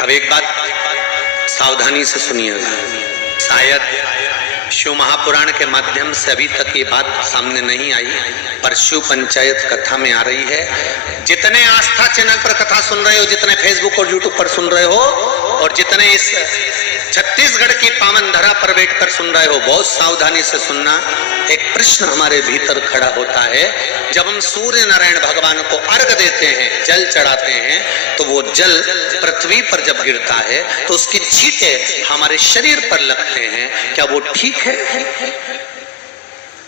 अब एक बात सावधानी से सुनिएगा, शायद शिव महापुराण के माध्यम से अभी तक ये बात सामने नहीं आई, पर शिव पंचायत कथा में आ रही है। जितने आस्था चैनल पर कथा सुन रहे हो, जितने फेसबुक और यूट्यूब पर सुन रहे हो, और जितने इस छत्तीसगढ़ की पावन धरा पर बैठकर सुन रहे हो, बहुत सावधानी से सुनना। एक प्रश्न हमारे भीतर खड़ा होता है, जब हम सूर्य नारायण भगवान को अर्घ देते हैं, जल चढ़ाते हैं, तो वो जल पृथ्वी पर जब गिरता है तो उसकी छींटे हमारे शरीर पर लगते हैं। क्या वो ठीक है?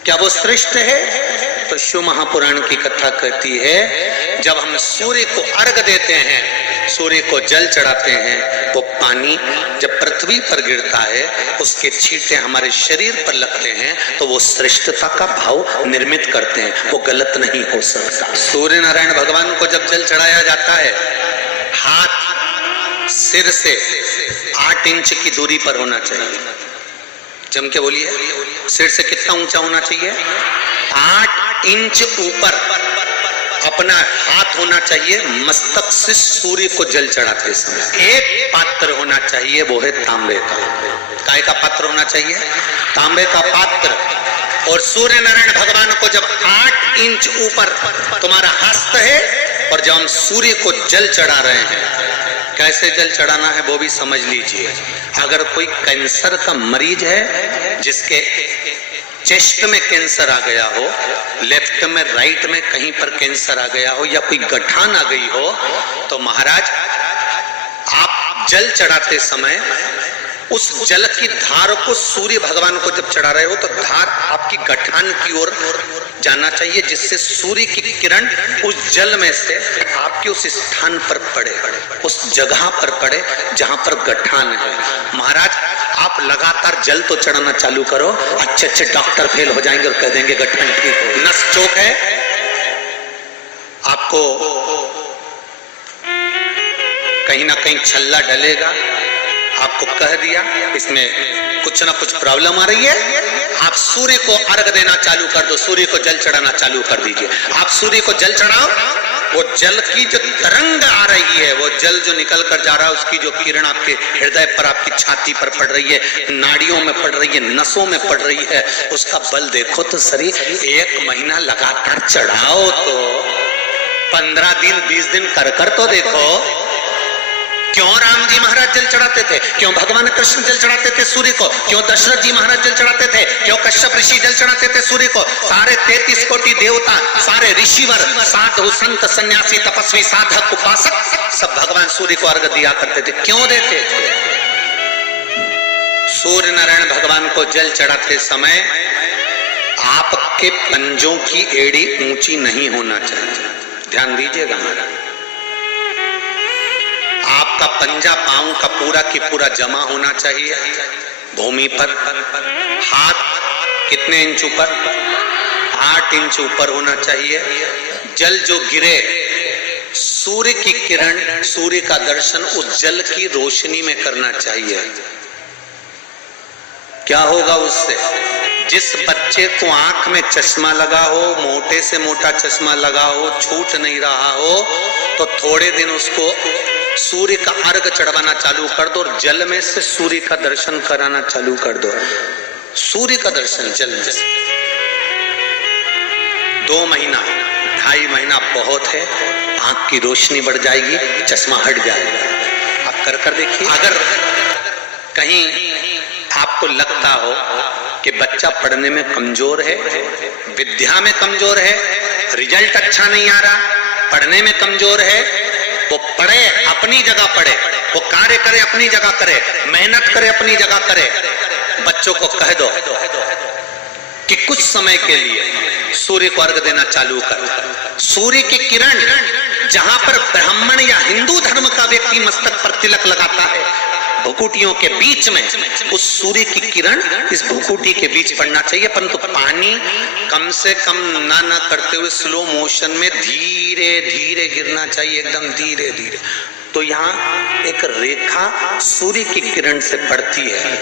क्या वो श्रेष्ठ है? तो शिव महापुराण की कथा कहती है, जब हम सूर्य को अर्घ देते हैं, सूर्य को जल चढ़ाते हैं, वो पानी जब पृथ्वी पर गिरता है, उसके छींटे हमारे शरीर पर लगते हैं, तो वो श्रेष्ठता का भाव निर्मित करते हैं, वो गलत नहीं हो सकता। सूर्य नारायण भगवान को जब जल चढ़ाया जाता है, हाथ सिर से 8 इंच की दूरी पर होना चाहिए। जम के बोलिए, सिर से कितना ऊंचा होना चाहिए? 8 इंच ऊपर अपना हाथ होना चाहिए। मस्तक से सूर्य को जल चढ़ाते समय एक पात्र होना चाहिए, वो है तांबे का। काय का पात्र होना चाहिए? तांबे का पात्र। और सूर्य नारायण भगवान को जब 8 इंच ऊपर तुम्हारा हस्त है, और जब हम सूर्य को जल चढ़ा रहे हैं, कैसे जल चढ़ाना है वो भी समझ लीजिए। अगर कोई कैंसर का मरीज है, जिसके चेस्ट में कैंसर आ गया हो, लेफ्ट में, राइट में कहीं पर कैंसर आ गया हो, या कोई गठान आ गई हो, तो महाराज आप जल चढ़ाते समय उस जल की धार को सूर्य भगवान को जब चढ़ा रहे हो, तो धार आपकी गठान की ओर जाना चाहिए, जिससे सूर्य की किरण उस जल में से आपके उस स्थान पर पड़े, उस जगह पर पड़े जहां पर गठान है। महाराज आप लगातार जल तो चढ़ाना चालू करो, अच्छे अच्छे डॉक्टर फेल हो जाएंगे और कह देंगे गठान ठीक हो। नस चौक है, आपको कहीं ना कहीं छल्ला डलेगा, आपको कह दिया इसमें कुछ ना कुछ प्रॉब्लम आ रही है, आप सूर्य को अर्घ देना चालू कर दो, सूर्य को जल चढ़ाना चालू कर दीजिए। आप सूर्य को जल चढ़ाओ, वो जल की जो तरंग आ रही है, वो जल जो निकल कर जा रहा है, उसकी जो किरण आपके हृदय पर, आपकी छाती पर पड़ रही है, नाड़ियों में पड़ रही है, नसों में पड़ रही है, उसका बल देखो तो सही। 1 महीना लगातार चढ़ाओ तो 15 दिन 20 दिन कर तो देखो। क्यों राम जी महाराज जल चढ़ाते थे? क्यों भगवान कृष्ण जल चढ़ाते थे सूर्य को? क्यों दशरथ जी महाराज जल चढ़ाते थे? क्यों कश्यप ऋषि जल चढ़ाते थे सूर्य को? सारे 33 कोटि देवता, सारे ऋषिवर, साधु संत सन्यासी तपस्वी साधक उपासक सब भगवान सूर्य को अर्घ दिया करते थे। क्यों देते थे? सूर्य नारायण भगवान को जल चढ़ाते समय आपके पंजों की एड़ी ऊंची नहीं होना चाहिए। ध्यान दीजिएगा महाराज, आपका पंजा पांव का पूरा की पूरा जमा होना चाहिए भूमि पर। हाथ कितने इंच ऊपर? 8 इंच ऊपर होना चाहिए। जल जो गिरे, सूर्य की किरण, सूर्य का दर्शन उस जल की रोशनी में करना चाहिए। क्या होगा उससे? जिस बच्चे को आंख में चश्मा लगा हो, मोटे से मोटा चश्मा लगा हो, छूट नहीं रहा हो, तो थोड़े दिन उसको सूर्य का अर्घ चढ़वाना चालू कर दो, और जल में से सूर्य का दर्शन कराना चालू कर दो। सूर्य का दर्शन जल में से 2 महीना 2.5 महीना बहुत है, आंख की रोशनी बढ़ जाएगी, चश्मा हट जाएगा। आप कर देखिए। अगर कहीं आपको लगता हो कि बच्चा पढ़ने में कमजोर है, विद्या में कमजोर है, रिजल्ट अच्छा नहीं आ रहा, पढ़ने में कमजोर है, वो पढ़े अपनी जगह पढ़े, वो कार्य करे अपनी जगह करे, मेहनत करे अपनी जगह करे। बच्चों को कह दो कि कुछ समय के लिए सूर्य को अर्घ देना चालू कर। सूर्य की किरण जहां पर ब्राह्मण या हिंदू धर्म का व्यक्ति मस्तक पर तिलक लगाता है, भुकुटियों के बीच में उस सूर्य की किरण इस भुकुटी के बीच पड़ना चाहिए, परंतु पानी कम से कम ना करते हुए स्लो मोशन में धीरे धीरे गिरना चाहिए, एकदम धीरे धीरे। तो यहाँ एक रेखा सूर्य की किरण से पड़ती है,